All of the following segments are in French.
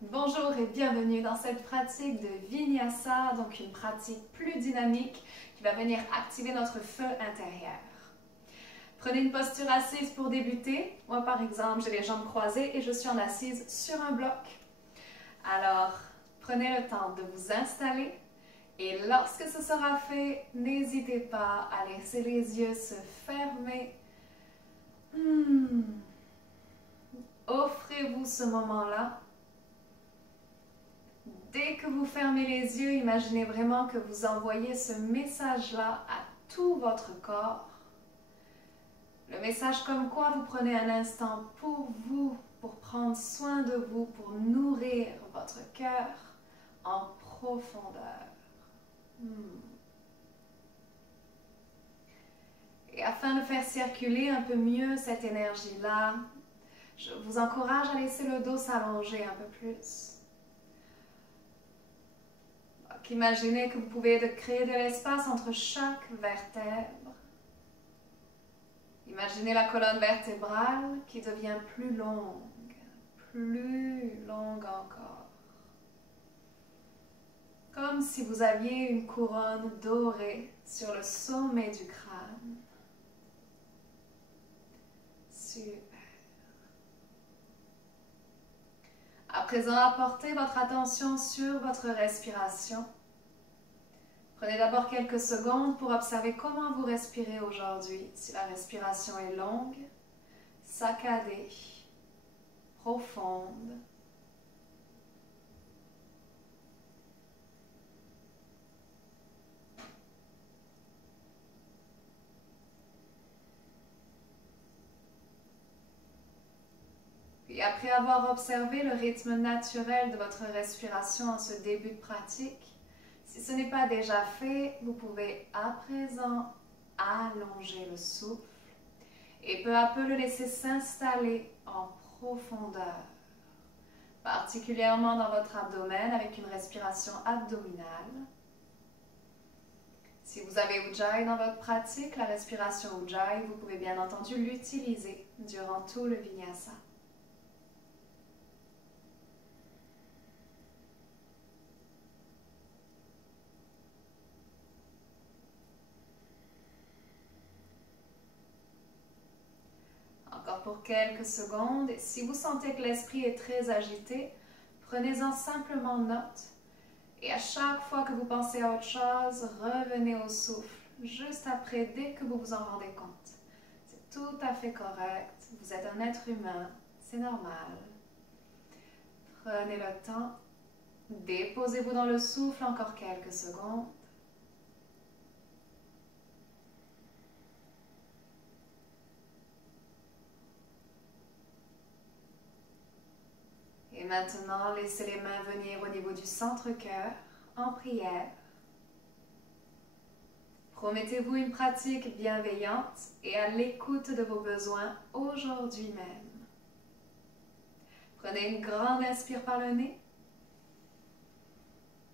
Bonjour et bienvenue dans cette pratique de Vinyasa, donc une pratique plus dynamique qui va venir activer notre feu intérieur. Prenez une posture assise pour débuter. Moi par exemple, j'ai les jambes croisées et je suis en assise sur un bloc. Alors, prenez le temps de vous installer et lorsque ce sera fait, n'hésitez pas à laisser les yeux se fermer. Offrez-vous ce moment-là. Dès que vous fermez les yeux, imaginez vraiment que vous envoyez ce message-là à tout votre corps. Le message comme quoi vous prenez un instant pour vous, pour prendre soin de vous, pour nourrir votre cœur en profondeur. Et afin de faire circuler un peu mieux cette énergie-là, je vous encourage à laisser le dos s'allonger un peu plus. Donc, imaginez que vous pouvez créer de l'espace entre chaque vertèbre. Imaginez la colonne vertébrale qui devient plus longue encore. Comme si vous aviez une couronne dorée sur le sommet du crâne. Super. À présent, apportez votre attention sur votre respiration. Prenez d'abord quelques secondes pour observer comment vous respirez aujourd'hui. Si la respiration est longue, saccadée, profonde. Puis après avoir observé le rythme naturel de votre respiration en ce début de pratique, si ce n'est pas déjà fait, vous pouvez à présent allonger le souffle et peu à peu le laisser s'installer en profondeur, particulièrement dans votre abdomen avec une respiration abdominale. Si vous avez Ujjayi dans votre pratique, la respiration Ujjayi, vous pouvez bien entendu l'utiliser durant tout le Vinyasa. Encore pour quelques secondes, et si vous sentez que l'esprit est très agité, prenez-en simplement note. Et à chaque fois que vous pensez à autre chose, revenez au souffle, juste après, dès que vous vous en rendez compte. C'est tout à fait correct, vous êtes un être humain, c'est normal. Prenez le temps, déposez-vous dans le souffle encore quelques secondes. Et maintenant, laissez les mains venir au niveau du centre-cœur, en prière. Promettez-vous une pratique bienveillante et à l'écoute de vos besoins aujourd'hui même. Prenez une grande inspire par le nez.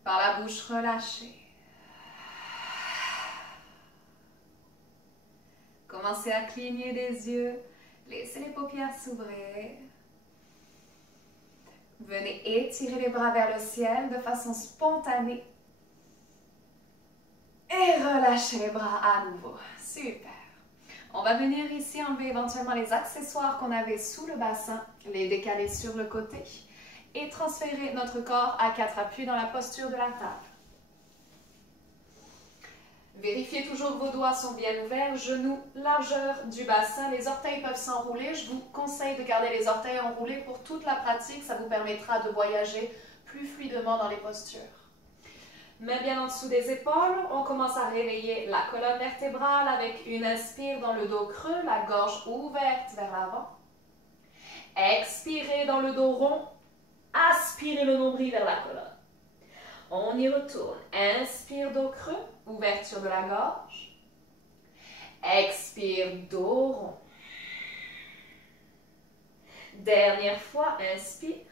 Par la bouche relâchée. Commencez à cligner des yeux. Laissez les paupières s'ouvrir. Venez étirer les bras vers le ciel de façon spontanée. Et relâchez les bras à nouveau. Super. On va venir ici enlever éventuellement les accessoires qu'on avait sous le bassin, les décaler sur le côté et transférer notre corps à quatre appuis dans la posture de la table. Vérifiez toujours que vos doigts sont bien ouverts, genoux, largeur du bassin, les orteils peuvent s'enrouler. Je vous conseille de garder les orteils enroulés pour toute la pratique, ça vous permettra de voyager plus fluidement dans les postures. Mains bien en dessous des épaules, on commence à réveiller la colonne vertébrale avec une inspire dans le dos creux, la gorge ouverte vers l'avant. Expirez dans le dos rond, aspirez le nombril vers la colonne. On y retourne. Inspire, dos creux, ouverture de la gorge. Expire, dos rond. Dernière fois, inspire.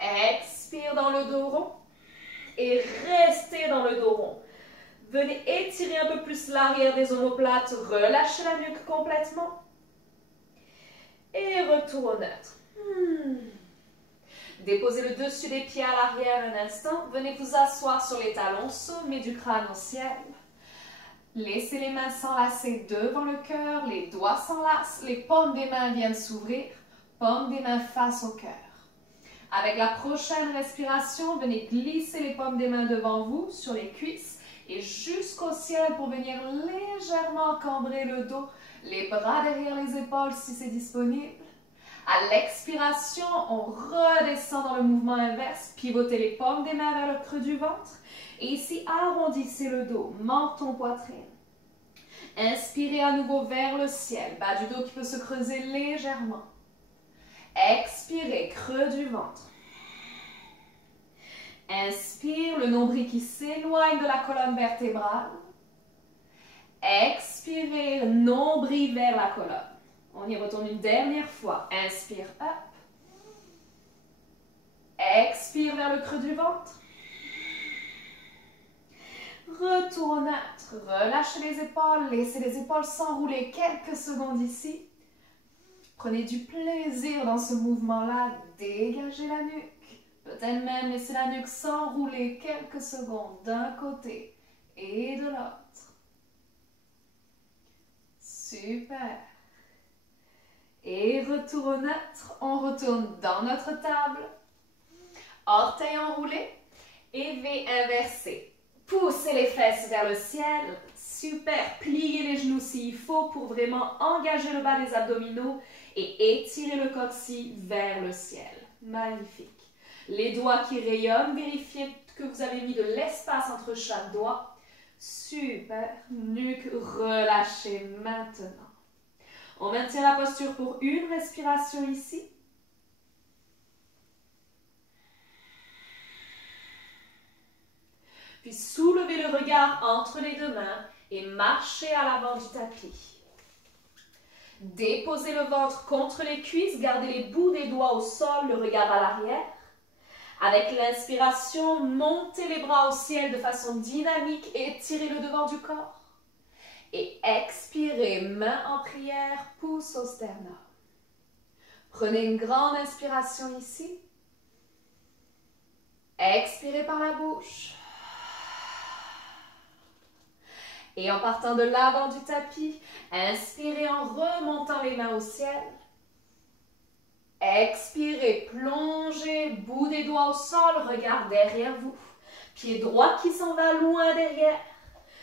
Expire dans le dos rond. Et restez dans le dos rond. Venez étirer un peu plus l'arrière des omoplates. Relâchez la nuque complètement. Et retour au neutre. Déposez le dessus des pieds à l'arrière un instant. Venez vous asseoir sur les talons, sommet du crâne au ciel. Laissez les mains s'enlacer devant le cœur, les doigts s'enlacent, les paumes des mains viennent s'ouvrir, paumes des mains face au cœur. Avec la prochaine respiration, venez glisser les paumes des mains devant vous, sur les cuisses et jusqu'au ciel pour venir légèrement cambrer le dos, les bras derrière les épaules si c'est disponible. À l'expiration, on redescend dans le mouvement inverse, pivotez les paumes des mains vers le creux du ventre. Et ici, arrondissez le dos, menton, poitrine. Inspirez à nouveau vers le ciel, bas du dos qui peut se creuser légèrement. Expirez, creux du ventre. Inspire, le nombril qui s'éloigne de la colonne vertébrale. Expirez, nombril vers la colonne. On y retourne une dernière fois. Inspire, up. Expire vers le creux du ventre. Retour au neutre. Relâchez les épaules. Laissez les épaules s'enrouler quelques secondes ici. Prenez du plaisir dans ce mouvement-là. Dégagez la nuque. Peut-être même laisser la nuque s'enrouler quelques secondes d'un côté et de l'autre. Super. Et retour au neutre, on retourne dans notre table. Orteils enroulés et V inversé. Poussez les fesses vers le ciel. Super. Pliez les genoux s'il faut pour vraiment engager le bas des abdominaux et étirer le coccyx vers le ciel. Magnifique. Les doigts qui rayonnent, vérifiez que vous avez mis de l'espace entre chaque doigt. Super. Nuque relâchée maintenant. On maintient la posture pour une respiration ici. Puis soulevez le regard entre les deux mains et marchez à l'avant du tapis. Déposez le ventre contre les cuisses, gardez les bouts des doigts au sol, le regard à l'arrière. Avec l'inspiration, montez les bras au ciel de façon dynamique et étirez le devant du corps. Et expirez, main en prière, pouce au sternum. Prenez une grande inspiration ici. Expirez par la bouche. Et en partant de l'avant du tapis, inspirez en remontant les mains au ciel. Expirez, plongez, bout des doigts au sol, regard derrière vous. Pied droit qui s'en va loin derrière.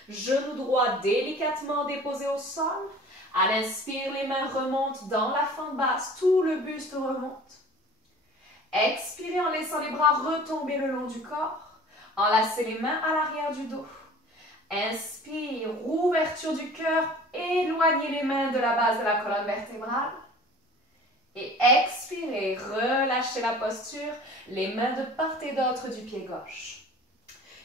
Genou droit délicatement déposé au sol. À l'inspire, les mains remontent dans la fente basse, tout le buste remonte. Expirez en laissant les bras retomber le long du corps. Enlacez les mains à l'arrière du dos. Inspire, ouverture du cœur, éloignez les mains de la base de la colonne vertébrale. Et expirez, relâchez la posture, les mains de part et d'autre du pied gauche.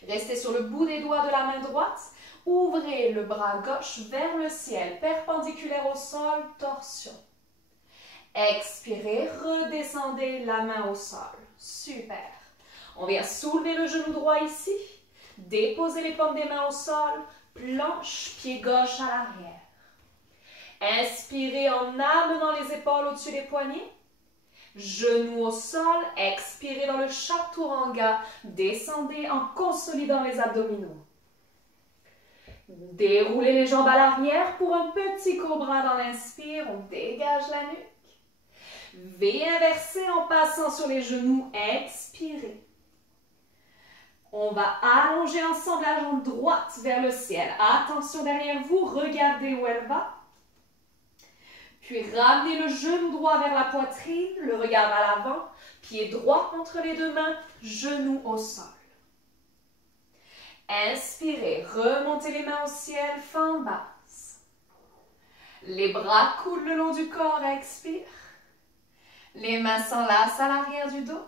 Restez sur le bout des doigts de la main droite. Ouvrez le bras gauche vers le ciel, perpendiculaire au sol, torsion. Expirez, redescendez la main au sol. Super. On vient soulever le genou droit ici. Déposez les paumes des mains au sol. Planche, pied gauche à l'arrière. Inspirez en amenant les épaules au-dessus des poignets. Genoux au sol. Expirez dans le chaturanga. Descendez en consolidant les abdominaux. Déroulez les jambes à l'arrière pour un petit cobra dans l'inspire. On dégage la nuque. V inversé en passant sur les genoux. Expirez. On va allonger ensemble la jambe droite vers le ciel. Attention derrière vous, regardez où elle va. Puis ramenez le genou droit vers la poitrine, le regard à l'avant, pied droit entre les deux mains, genou au sol. Inspirez, remontez les mains au ciel, fente basse. Les bras coulent le long du corps, expire. Les mains s'enlacent à l'arrière du dos.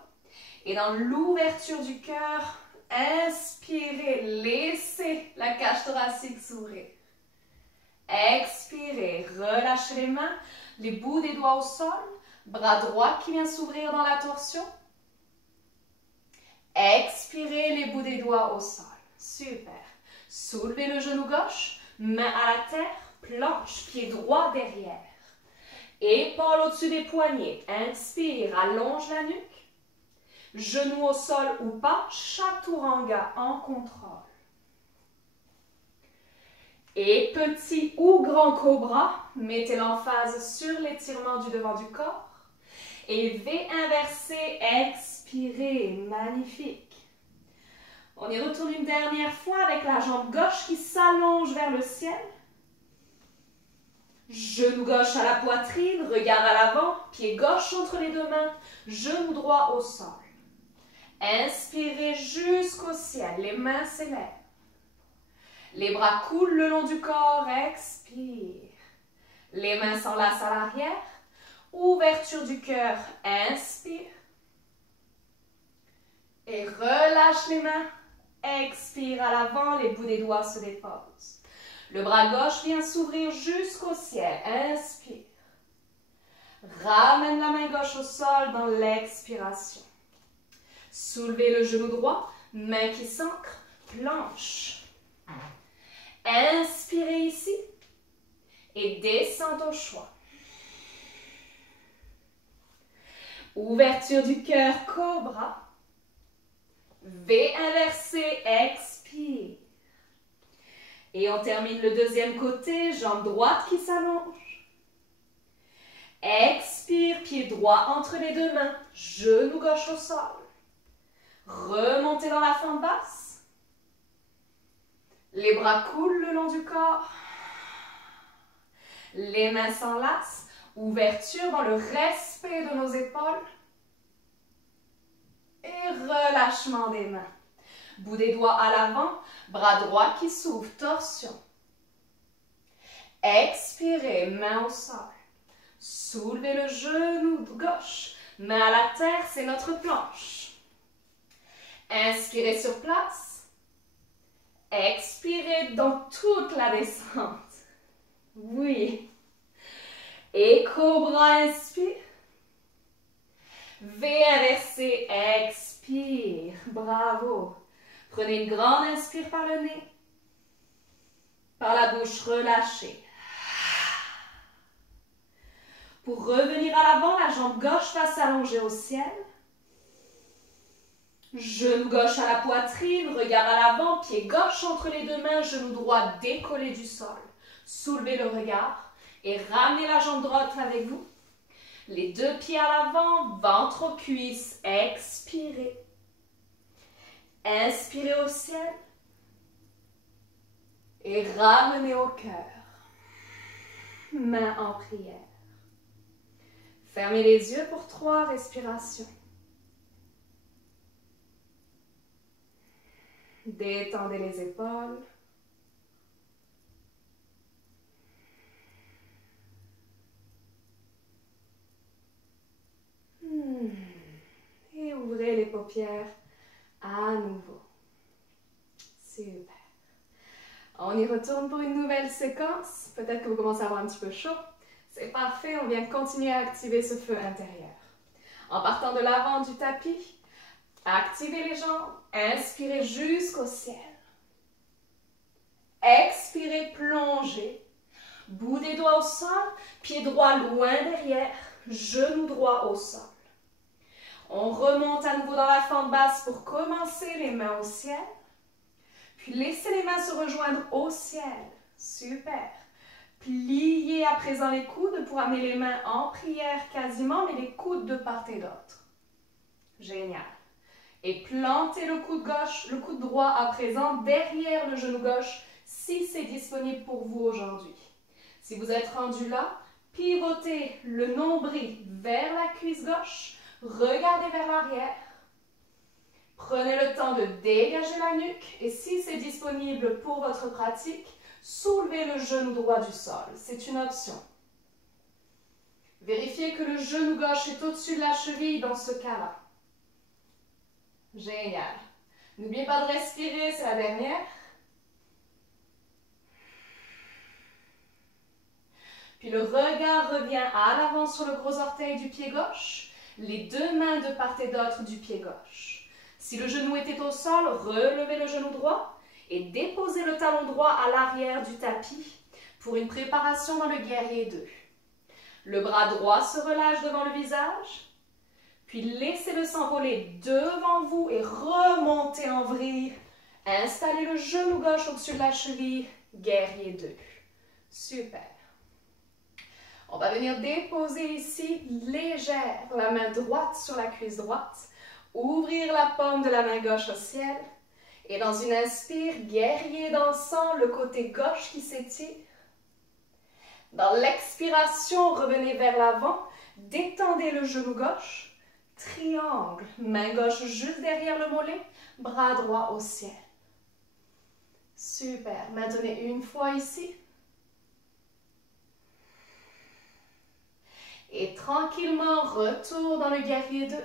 Et dans l'ouverture du cœur, inspirez, laissez la cage thoracique s'ouvrir. Expirez, relâchez les mains, les bouts des doigts au sol, bras droit qui vient s'ouvrir dans la torsion. Expirez, les bouts des doigts au sol. Super. Soulevez le genou gauche, main à la terre, planche, pied droit derrière. Épaules au-dessus des poignets. Inspire, allonge la nuque. Genoux au sol ou pas, chaturanga en contrôle. Et petit ou grand cobra, mettez l'emphase sur l'étirement du devant du corps. Et V inversé, expirez, magnifique. On y retourne une dernière fois avec la jambe gauche qui s'allonge vers le ciel. Genou gauche à la poitrine, regard à l'avant, pied gauche entre les deux mains, genou droit au sol. Inspirez jusqu'au ciel, les mains s'élèvent. Les bras coulent le long du corps, expire. Les mains s'enlacent à l'arrière. Ouverture du cœur, inspire. Et relâche les mains. Expire à l'avant, les bouts des doigts se déposent. Le bras gauche vient s'ouvrir jusqu'au ciel, inspire. Ramène la main gauche au sol dans l'expiration. Soulevez le genou droit, main qui s'ancre, planche. Inspirez ici et descendez au choix. Ouverture du cœur, cobra. V inversé, expire. Et on termine le deuxième côté, jambe droite qui s'allonge. Expire, pied droit entre les deux mains, genou gauche au sol. Remontez dans la fente basse. Les bras coulent le long du corps. Les mains s'enlacent. Ouverture dans le respect de nos épaules. Et relâchement des mains. Bout des doigts à l'avant. Bras droit qui s'ouvre. Torsion. Expirez, main au sol. Soulevez le genou gauche. Main à la terre, c'est notre planche. Inspirez sur place. Expirez dans toute la descente. Oui. Et cobra, inspire. V inversé, expire. Bravo. Prenez une grande inspire par le nez. Par la bouche, relâchez. Pour revenir à l'avant, la jambe gauche va s'allonger au ciel. Genou gauche à la poitrine, regard à l'avant, pied gauche entre les deux mains, genou droit décollé du sol. Soulevez le regard et ramenez la jambe droite avec vous. Les deux pieds à l'avant, ventre aux cuisses, expirez. Inspirez au ciel et ramenez au cœur. Main en prière. Fermez les yeux pour 3 respirations. Détendez les épaules. Et ouvrez les paupières à nouveau. Super. On y retourne pour une nouvelle séquence. Peut-être que vous commencez à avoir un petit peu chaud. C'est parfait, on vient continuer à activer ce feu intérieur. En partant de l'avant du tapis, activez les jambes, inspirez jusqu'au ciel. Expirez, plongez. Bout des doigts au sol, pied droit loin derrière, genou droit au sol. On remonte à nouveau dans la fente basse pour commencer, les mains au ciel. Puis laissez les mains se rejoindre au ciel. Super. Pliez à présent les coudes pour amener les mains en prière quasiment, mais les coudes de part et d'autre. Génial. Et plantez le coude gauche, le coude droit à présent derrière le genou gauche si c'est disponible pour vous aujourd'hui. Si vous êtes rendu là, pivotez le nombril vers la cuisse gauche, regardez vers l'arrière. Prenez le temps de dégager la nuque et si c'est disponible pour votre pratique, soulevez le genou droit du sol. C'est une option. Vérifiez que le genou gauche est au-dessus de la cheville dans ce cas-là. Génial. N'oubliez pas de respirer, c'est la dernière. Puis le regard revient à l'avant sur le gros orteil du pied gauche, les deux mains de part et d'autre du pied gauche. Si le genou était au sol, relevez le genou droit et déposez le talon droit à l'arrière du tapis pour une préparation dans le guerrier 2. Le bras droit se relâche devant le visage. Puis laissez-le s'envoler devant vous et remontez en vrille. Installez le genou gauche au-dessus de la cheville. Guerrier 2. Super. On va venir déposer ici, légère, la main droite sur la cuisse droite. Ouvrir la paume de la main gauche au ciel. Et dans une inspire, guerrier dansant, le côté gauche qui s'étire. Dans l'expiration, revenez vers l'avant. Détendez le genou gauche. Triangle, main gauche juste derrière le mollet. Bras droit au ciel. Super. Maintenez une fois ici. Et tranquillement, retour dans le guerrier 2.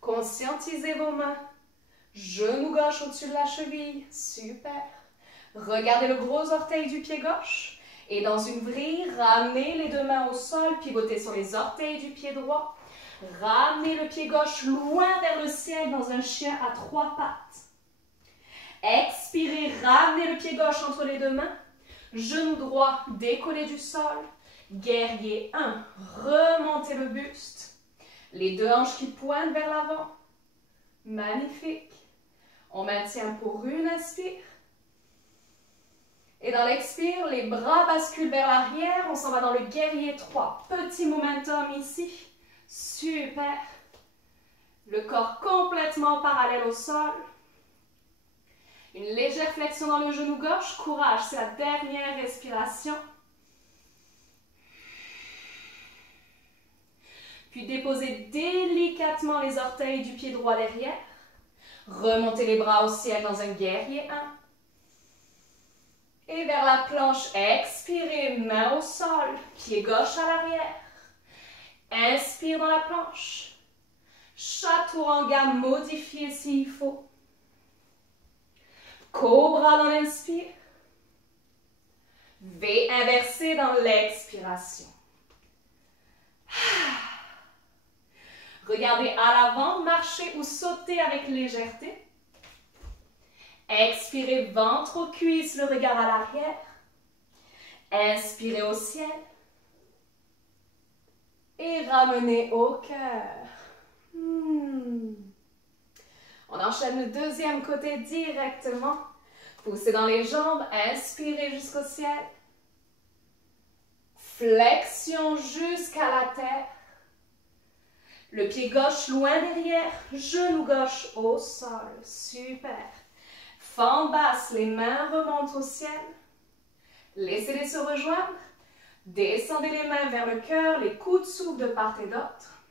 Conscientisez vos mains. Genou gauche au-dessus de la cheville. Super. Regardez le gros orteil du pied gauche. Et dans une vrille, ramenez les deux mains au sol, pivotez sur les orteils du pied droit. Ramenez le pied gauche loin vers le ciel dans un chien à 3 pattes. Expirez, ramenez le pied gauche entre les deux mains. Genou droit décollé du sol. Guerrier 1, remontez le buste. Les deux hanches qui pointent vers l'avant. Magnifique. On maintient pour une inspire. Et dans l'expire, les bras basculent vers l'arrière. On s'en va dans le guerrier 3. Petit momentum ici. Super. Le corps complètement parallèle au sol. Une légère flexion dans le genou gauche. Courage, c'est la dernière respiration. Puis déposez délicatement les orteils du pied droit derrière. Remontez les bras au ciel dans un guerrier 1. Et vers la planche, expirez, main au sol, pied gauche à l'arrière. Inspire dans la planche. Chaturanga modifié s'il faut. Cobra dans l'inspire. V inversé dans l'expiration. Regardez à l'avant, marchez ou sautez avec légèreté. Expirez, ventre aux cuisses, le regard à l'arrière. Inspirez au ciel. Et ramenez au cœur. On enchaîne le deuxième côté directement. Poussez dans les jambes, inspirez jusqu'au ciel. Flexion jusqu'à la terre. Le pied gauche loin derrière, genou gauche au sol. Super. Fente basse, les mains remontent au ciel. Laissez-les se rejoindre. Descendez les mains vers le cœur, les coudes s'ouvrent de part et d'autre.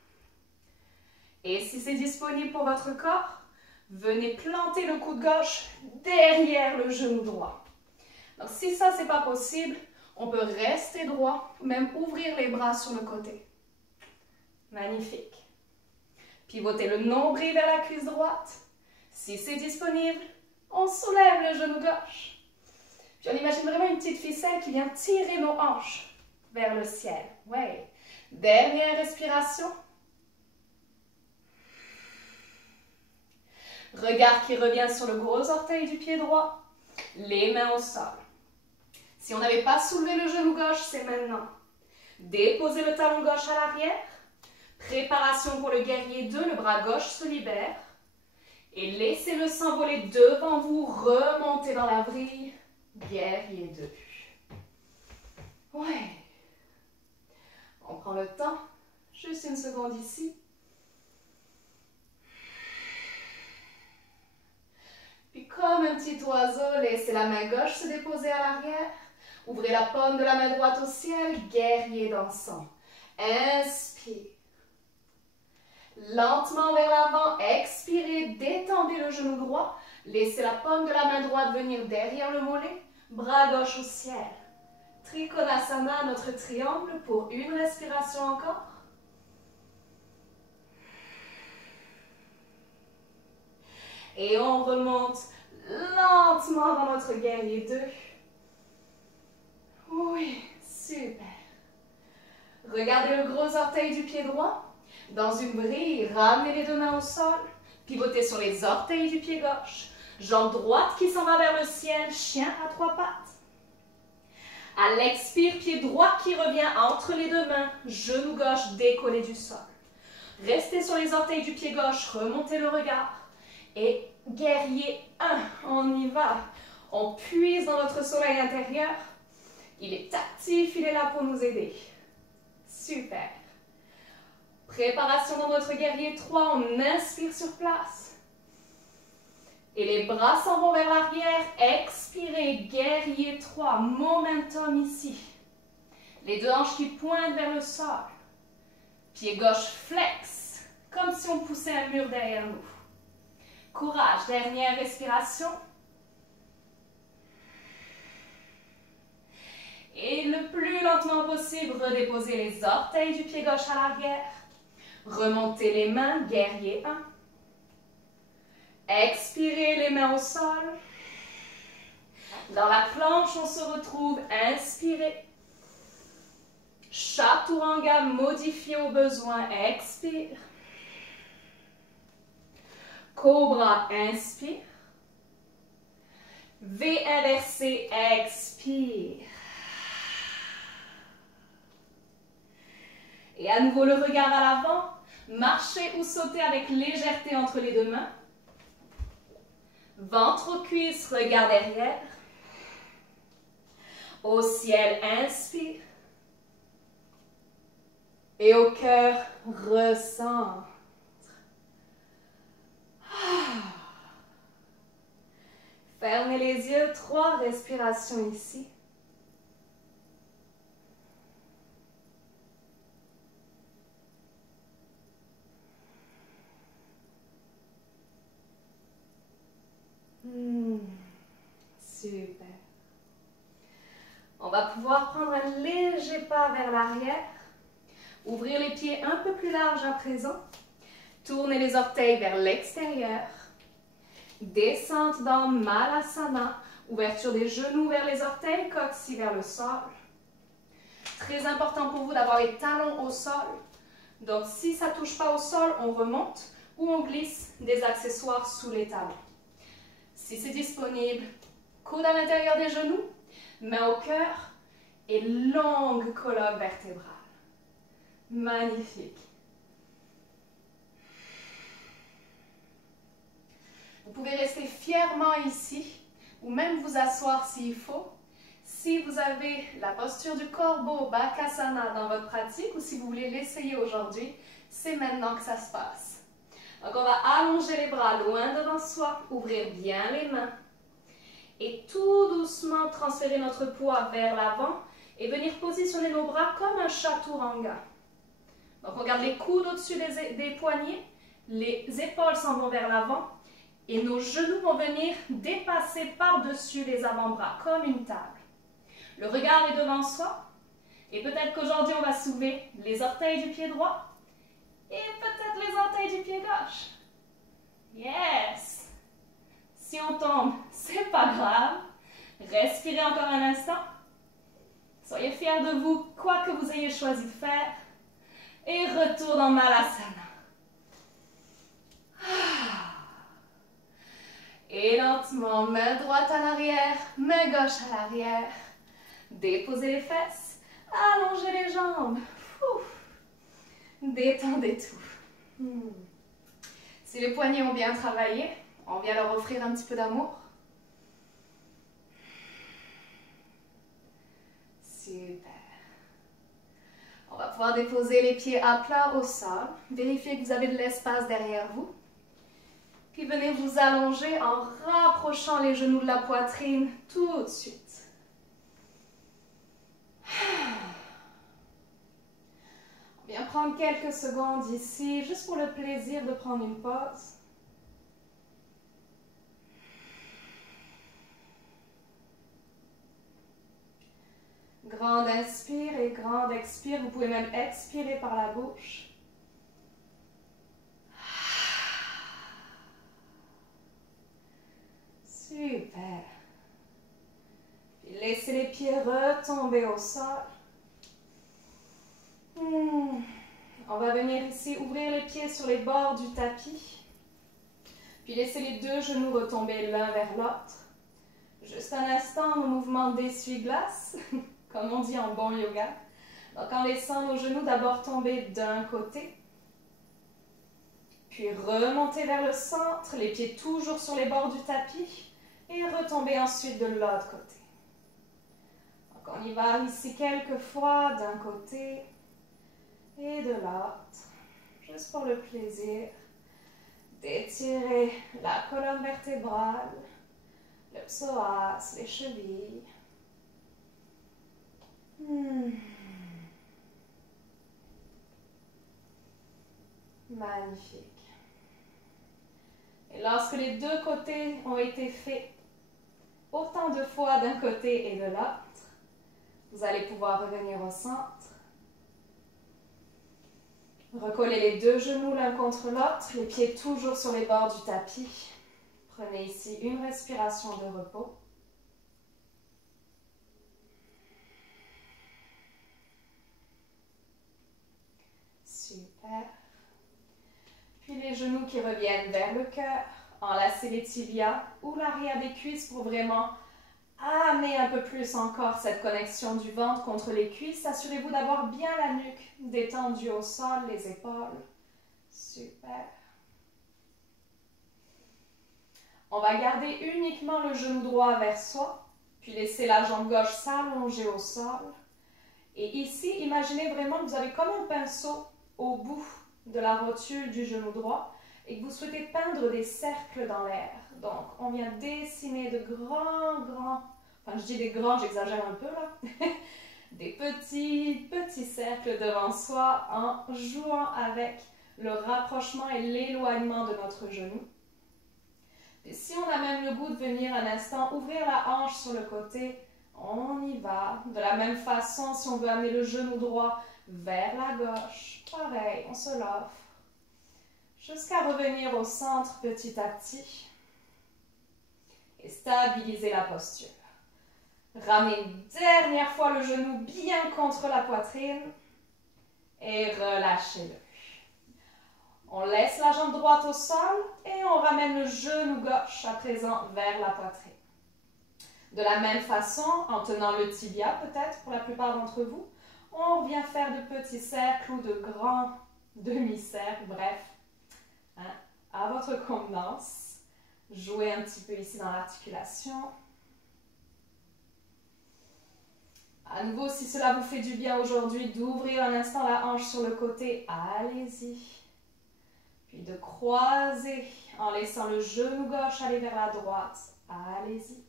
Et si c'est disponible pour votre corps, venez planter le coude gauche derrière le genou droit. Donc si ça, c'est pas possible, on peut rester droit ou même ouvrir les bras sur le côté. Magnifique. Pivotez le nombril vers la cuisse droite. Si c'est disponible, on soulève le genou gauche. Puis on imagine vraiment une petite ficelle qui vient tirer nos hanches vers le ciel. Ouais. Dernière respiration. Regard qui revient sur le gros orteil du pied droit. Les mains au sol. Si on n'avait pas soulevé le genou gauche, c'est maintenant. Déposez le talon gauche à l'arrière. Préparation pour le guerrier 2, le bras gauche se libère. Et laissez-le s'envoler devant vous, remontez dans la vrille. Guerrier 2. Ouais. On prend le temps, juste une seconde ici. Puis comme un petit oiseau, laissez la main gauche se déposer à l'arrière. Ouvrez la paume de la main droite au ciel, guerrier dansant. Inspire. Lentement vers l'avant, expirez, détendez le genou droit. Laissez la paume de la main droite venir derrière le mollet. Bras gauche au ciel. Trikonasana, notre triangle, pour une respiration encore. Et on remonte lentement dans notre guerrier 2. Oui, super. Regardez le gros orteil du pied droit. Dans une vrille, ramenez les deux mains au sol. Pivotez sur les orteils du pied gauche. Jambe droite qui s'en va vers le ciel, chien à 3 pattes. À l'expire, pied droit qui revient entre les deux mains, genou gauche décollé du sol. Restez sur les orteils du pied gauche, remontez le regard. Et guerrier 1, on y va. On puise dans notre soleil intérieur. Il est actif, il est là pour nous aider. Super. Préparation dans notre guerrier 3, on inspire sur place. Et les bras s'en vont vers l'arrière. Expirez, guerrier 3, momentum ici. Les deux hanches qui pointent vers le sol. Pied gauche flex, comme si on poussait un mur derrière nous. Courage, dernière respiration. Et le plus lentement possible, redéposez les orteils du pied gauche à l'arrière. Remontez les mains, guerrier 1. Expirez les mains au sol. Dans la planche, on se retrouve. Inspirez. Chaturanga modifié au besoin. Expire. Cobra, inspire. V inversé, expire. Et à nouveau le regard à l'avant. Marchez ou sautez avec légèreté entre les deux mains. Ventre aux cuisses, regard derrière. Au ciel, inspire. Et au cœur, recentre. Fermez les yeux, 3 respirations ici. Super. On va pouvoir prendre un léger pas vers l'arrière. Ouvrir les pieds un peu plus larges à présent. Tournez les orteils vers l'extérieur. Descente dans Malasana. Ouverture des genoux vers les orteils, coccyx vers le sol. Très important pour vous d'avoir les talons au sol. Donc si ça ne touche pas au sol, on remonte ou on glisse des accessoires sous les talons. Si c'est disponible, coude à l'intérieur des genoux, main au cœur et longue colonne vertébrale. Magnifique. Vous pouvez rester fièrement ici ou même vous asseoir s'il faut. Si vous avez la posture du corbeau, Bakasana dans votre pratique ou si vous voulez l'essayer aujourd'hui, c'est maintenant que ça se passe. Donc on va allonger les bras loin devant soi, ouvrir bien les mains et tout doucement transférer notre poids vers l'avant et venir positionner nos bras comme un chaturanga. Donc on garde les coudes au-dessus des poignets, les épaules s'en vont vers l'avant et nos genoux vont venir dépasser par-dessus les avant-bras comme une table. Le regard est devant soi et peut-être qu'aujourd'hui on va soulever les orteils du pied droit et peut-être les orteils du pied gauche. Yes! Si on tombe, c'est pas grave. Respirez encore un instant. Soyez fiers de vous, quoi que vous ayez choisi de faire. Et retour dans Malasana. Et lentement, main droite à l'arrière, main gauche à l'arrière. Déposez les fesses, allongez les jambes. Détendez tout. Si les poignets ont bien travaillé, on vient leur offrir un petit peu d'amour. Super. On va pouvoir déposer les pieds à plat au sol. Vérifiez que vous avez de l'espace derrière vous. Puis venez vous allonger en rapprochant les genoux de la poitrine tout de suite. On vient prendre quelques secondes ici, juste pour le plaisir de prendre une pause. Grande inspire et grande expire. Vous pouvez même expirer par la bouche. Super. Puis laissez les pieds retomber au sol. On va venir ici ouvrir les pieds sur les bords du tapis. Puis laissez les deux genoux retomber l'un vers l'autre. Juste un instant, mon mouvement d'essuie-glace. comme on dit en bon yoga. Donc en laissant nos genoux d'abord tomber d'un côté, puis remonter vers le centre, les pieds toujours sur les bords du tapis, et retomber ensuite de l'autre côté. Donc on y va ici quelques fois d'un côté et de l'autre, juste pour le plaisir d'étirer la colonne vertébrale, le psoas, les chevilles. Magnifique. Et lorsque les deux côtés ont été faits autant de fois d'un côté et de l'autre, vous allez pouvoir revenir au centre. Recollez les deux genoux l'un contre l'autre, les pieds toujours sur les bords du tapis. Prenez ici une respiration de repos. Super. Puis les genoux qui reviennent vers le cœur. Enlacez les tibias ou l'arrière des cuisses pour vraiment amener un peu plus encore cette connexion du ventre contre les cuisses. Assurez-vous d'avoir bien la nuque détendue au sol, les épaules. Super. On va garder uniquement le genou droit vers soi, puis laisser la jambe gauche s'allonger au sol. Et ici, imaginez vraiment que vous avez comme un pinceau au bout de la rotule du genou droit et que vous souhaitez peindre des cercles dans l'air. Donc, on vient dessiner de grands, enfin je dis des grands, j'exagère un peu là, des petits cercles devant soi en jouant avec le rapprochement et l'éloignement de notre genou. Et si on a même le goût de venir un instant ouvrir la hanche sur le côté, on y va. De la même façon, si on veut amener le genou droit vers la gauche, pareil, on se l'offre. Jusqu'à revenir au centre petit à petit et stabiliser la posture. Ramenez une dernière fois le genou bien contre la poitrine et relâchez-le. On laisse la jambe droite au sol et on ramène le genou gauche à présent vers la poitrine. De la même façon, en tenant le tibia peut-être pour la plupart d'entre vous, on vient faire de petits cercles ou de grands demi-cercles, bref, à votre convenance. Jouez un petit peu ici dans l'articulation. À nouveau, si cela vous fait du bien aujourd'hui d'ouvrir un instant la hanche sur le côté, allez-y. Puis de croiser en laissant le genou gauche aller vers la droite, allez-y.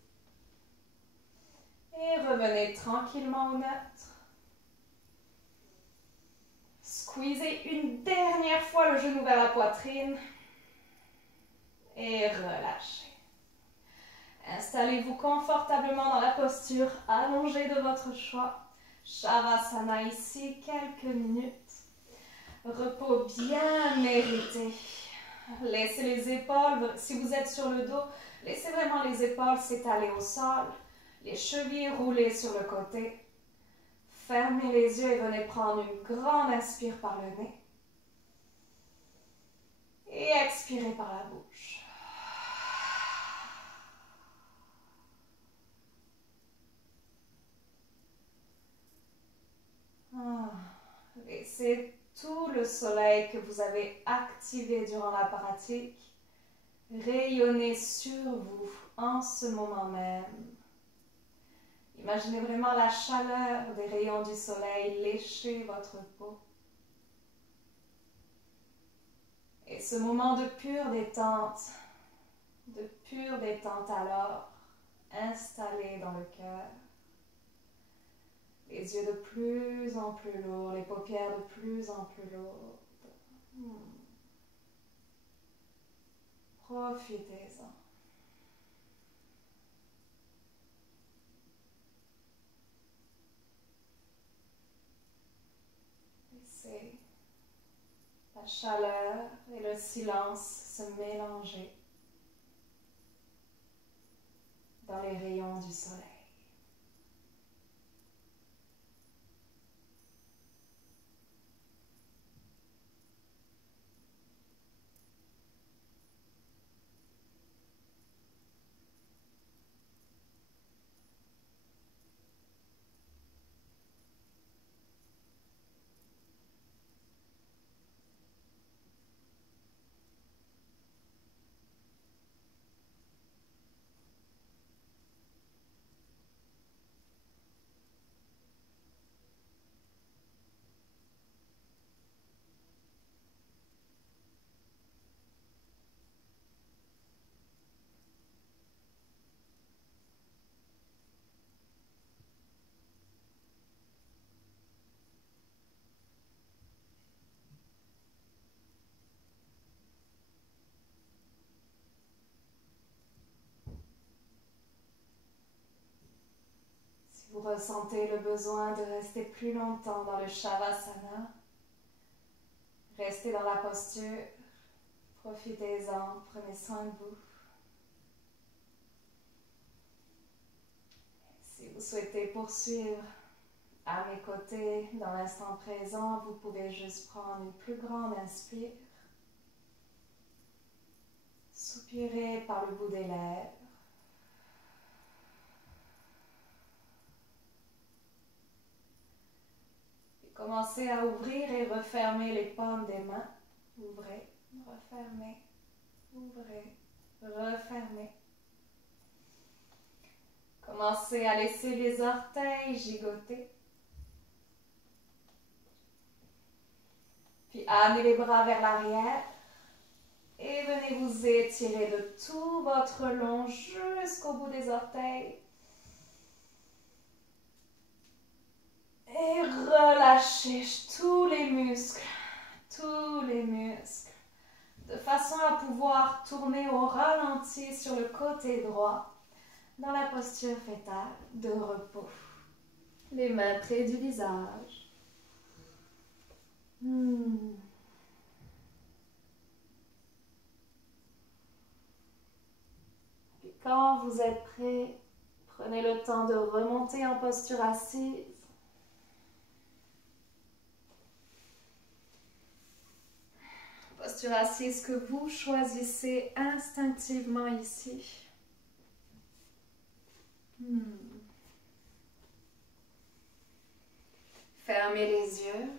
Et revenez tranquillement au neutre. Squeezez une dernière fois le genou vers la poitrine. Et relâchez. Installez-vous confortablement dans la posture allongée de votre choix. Shavasana ici, quelques minutes. Repos bien mérité. Laissez les épaules, si vous êtes sur le dos, laissez vraiment les épaules s'étaler au sol. Les chevilles roulées sur le côté. Fermez les yeux et venez prendre une grande inspire par le nez. Et expirez par la bouche. Laissez tout le soleil que vous avez activé durant la pratique rayonner sur vous en ce moment même. Imaginez vraiment la chaleur des rayons du soleil lécher votre peau. Et ce moment de pure détente alors, installé dans le cœur. Les yeux de plus en plus lourds, les paupières de plus en plus lourdes. Profitez-en. Laissez la chaleur et le silence se mélanger dans les rayons du soleil. ressentez le besoin de rester plus longtemps dans le Shavasana, restez dans la posture, profitez-en, prenez soin de vous. Si vous souhaitez poursuivre à mes côtés dans l'instant présent, vous pouvez juste prendre une plus grande inspire. Soupirez par le bout des lèvres. Et commencez à ouvrir et refermer les paumes des mains. Ouvrez, refermez, ouvrez, refermez. Commencez à laisser les orteils gigoter. Puis amenez les bras vers l'arrière. Et venez vous étirer de tout votre long jusqu'au bout des orteils. Et relâchez tous les muscles, de façon à pouvoir tourner au ralenti sur le côté droit, dans la posture fétale de repos. Les mains près du visage. Et quand vous êtes prêt, prenez le temps de remonter en posture assise. Posture assise que vous choisissez instinctivement ici. Fermez les yeux.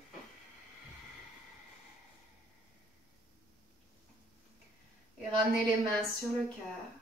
Et ramenez les mains sur le cœur.